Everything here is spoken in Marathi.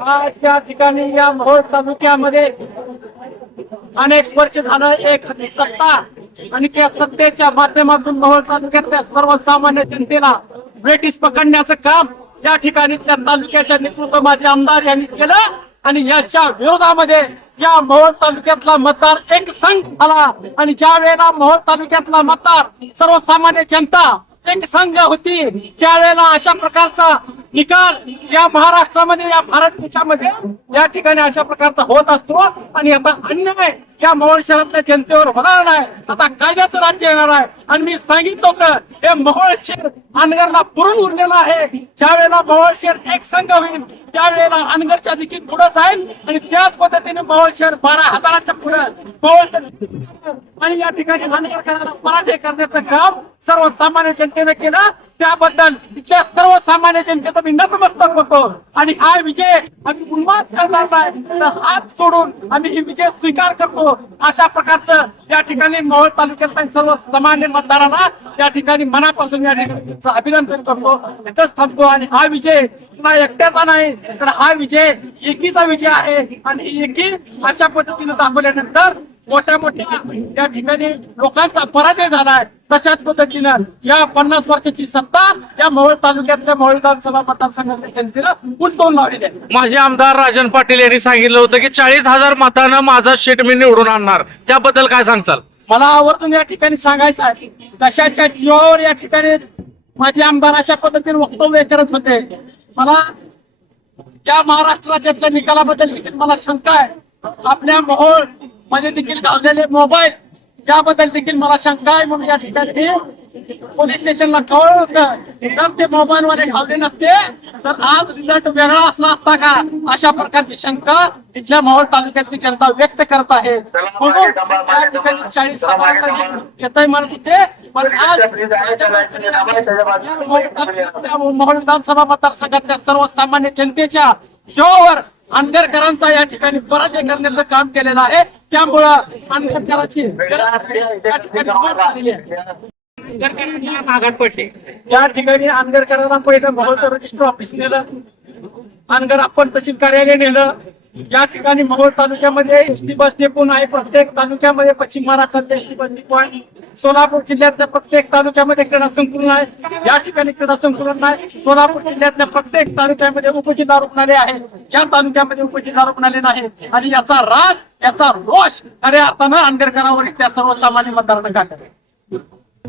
आज त्या ठिकाणी या मोहोळ तालुक्यामध्ये अनेक वर्ष झालं एक सत्ता आणि त्या सत्तेच्या माध्यमातून मोहोळ तालुक्यातल्या सर्वसामान्य जनतेला ब्रिटिश पकडण्याचं काम या ठिकाणी त्या तालुक्याच्या नेतृत्व माझे आमदार यांनी केलं आणि याच्या विरोधामध्ये या मोहोळ तालुक्यातला मतदार एक संघ झाला. आणि ज्या वेळेला मोहोळ तालुक्यातला मतदार सर्वसामान्य जनता संघ होती. त्यावेळेला अशा प्रकारचा निकाल या महाराष्ट्रामध्ये या भारत देशामध्ये या ठिकाणी अशा प्रकारचा होत असतो. आणि आता अन्याय या मोहोळ शहरातल्या जनतेवर होणार नाही आता कायद्याचं राज्य येणार आहे. आणि मी सांगितलं होतं हे मोहोळ शहर अनगरला पुरून उरलेलं आहे. ज्यावेळेला मोहोळ शहर एक संघ होईल त्यावेळेला अनगरच्या देखील पुढे जाईल. आणि त्याच पद्धतीने मोहोळ शहर बारा हजाराच्या पुढे मोहोळ आणि या ठिकाणी अनगरकरांना पराजय करण्याचं काम सर्वसामान्य जनतेने केलं त्याबद्दल इथल्या सर्वसामान्य जनतेचं मी नतमस्तक होतो. आणि हा विजय आम्ही उन्माद करणार नाही. तर हात सोडून आम्ही ही विजय स्वीकार करतो. अशा प्रकारचं या ठिकाणी मोहोळ तालुक्यातल्या सर्व सामान्य मतदारांना या ठिकाणी मनापासून या ठिकाणी अभिनंदन करतो. तिथंच थांबतो आणि हा विजय पुन्हा एकट्याचा नाही तर हा विजय एकीचा विजय आहे. आणि एकी अशा पद्धतीने दाखवल्यानंतर मोठ्या मोठ्या या ठिकाणी लोकांचा पराजय झालाय तशाच पद्धतीनं या पन्नास वर्षाची सत्ता या मोहोळ तालुक्यातल्या मोहोळ विधानसभा मतदारसंघातल्या जनतेनं उलटवून लावलेली आहे माझे आमदार राजन पाटील यांनी सांगितलं होतं की चाळीस हजार मतानं माझा शेट मी निवडून आणणार. त्याबद्दल काय सांगचाल मला आवर्जून या ठिकाणी सांगायचं आहे कशाच्या जीवावर या ठिकाणी माझे आमदार अशा पद्धतीने वक्तव्य करत होते? मला या महाराष्ट्र राज्यातल्या निकालाबद्दल देखील मला शंका आहे. आपल्या मोहोळ मध्ये देखील घाललेले मोबाईल याबद्दल देखील मला शंका आहे म्हणून या ठिकाणी पोलीस स्टेशनला कळलं होतं. जर ते मोबाईल मध्ये घालले नसते तर आज रिझल्ट वेगळा असला असता का? अशा प्रकारची शंका इथल्या मोहोळ तालुक्यातली जनता व्यक्त करत आहे. म्हणून या ठिकाणी चाळीस येतय म्हणत होते पण आज मोहोळ विधानसभा मतदारसंघातल्या सर्वसामान्य जनतेच्या जीवावर आंबेडकरांचा या ठिकाणी पराजय करण्याचं काम केलेलं आहे. त्यामुळं आंबेडकरांची या पडले या ठिकाणी आंबेडकरांना पहिलं महत्त्व रजिस्टर ऑफिस नेलं. अनगर आपण तहसील कार्यालय नेलं. या ठिकाणी मोहोळ तालुक्यामध्ये एसटी बस डेपो आहे. प्रत्येक तालुक्यामध्ये पश्चिम महाराष्ट्रात एसटी बस डेपो आहे. सोलापूर जिल्ह्यातल्या प्रत्येक तालुक्यामध्ये क्रीडा संकुलन आहे. या ठिकाणी क्रीडा संकुलन आहे सोलापूर जिल्ह्यातल्या प्रत्येक तालुक्यामध्ये उपजिल्हा रुग्णालय आहे. या तालुक्यामध्ये उपजिल्हा रुग्णालय नाही. आणि याचा राग याचा रोष खऱ्या अर्थानं आंबेडकरांवर इथल्या सर्वसामान्य मतदारांना गाठत